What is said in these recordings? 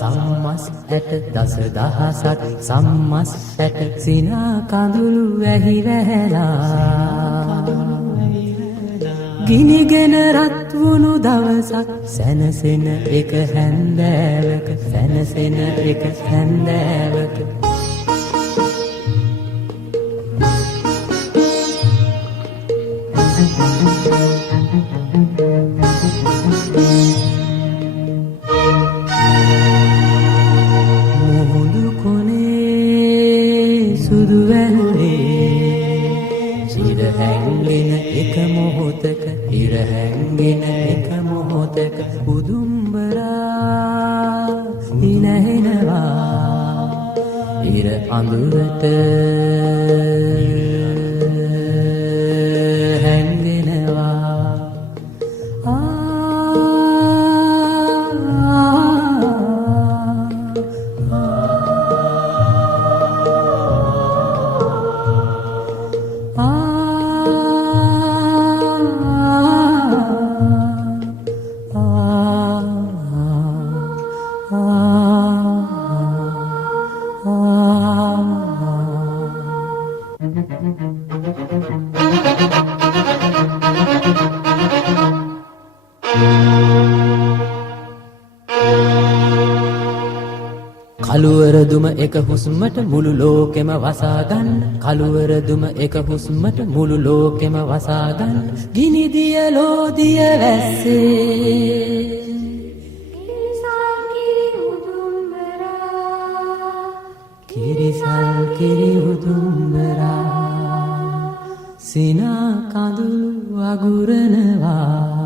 සම්මස් ඇට දස දහසක් සම්මස් ඇට සිනා කඳුළු වැහි වැහැලා ගිනිගෙන රත් වුණු දවසක් සැනසෙන එක හැන්දෑවක සැනසෙන එක හැන්දෑවක මුහුදු කොනේ සුදු වැල්ලේ ඉර හැංගෙන එක මොහොතක ඉර හැංගෙන එක මොහොතක උදුම්බරා දිනහෙනවා ඉර අඳුරට කළුවර දුම එක හුස්මට මුළු ලෝකෙම වසා ගන්න කළුවර දුම එක හුස්මට මුළු ලෝකෙම වසා ගන්න ගිනි දිය ලෝදිය වැස්සේ කිරිසල් කිරි උදුම්බරා සිනා කඳුළු අගුරනවා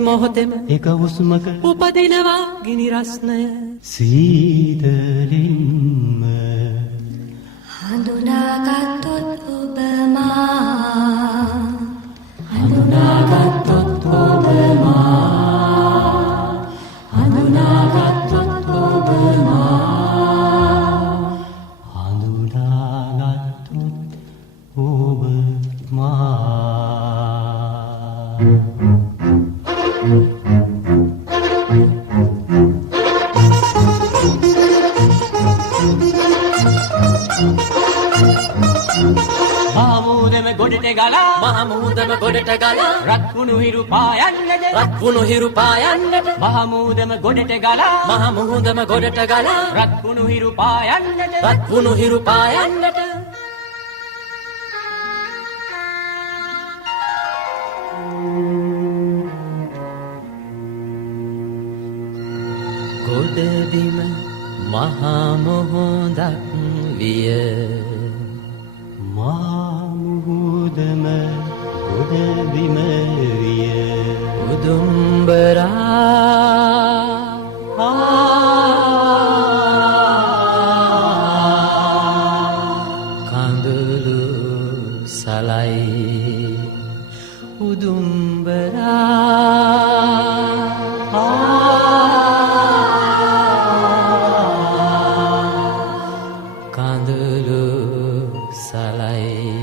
මොහොතෙම එක උස්මක උපදිනවා ගිනි රස්නය සීතලින්ම හඳුනාගත්තොත් ඔබ මා හඳුනාගත්තොත් ඔබ මා හඳුනාගත්තොත් ඔබ මා හඳුනාගත්තොත් ඔබ මා මහමුදම ගොඩට ගලා රත්කුණු හිරු පායන්නට රත්කුණු හිරු පායන්නට මහමුදම ගොඩට ගලා මහමුදම ගොඩට ගලා රත්කුණු හිරු පායන්නට රත්කුණු හිරු පායන්නට ගොඩබිම මහා මොහොඳක් විය මාමුහුදම ගොඩබිම විය උදුම්බරා දුවලා කඳුළු සලයි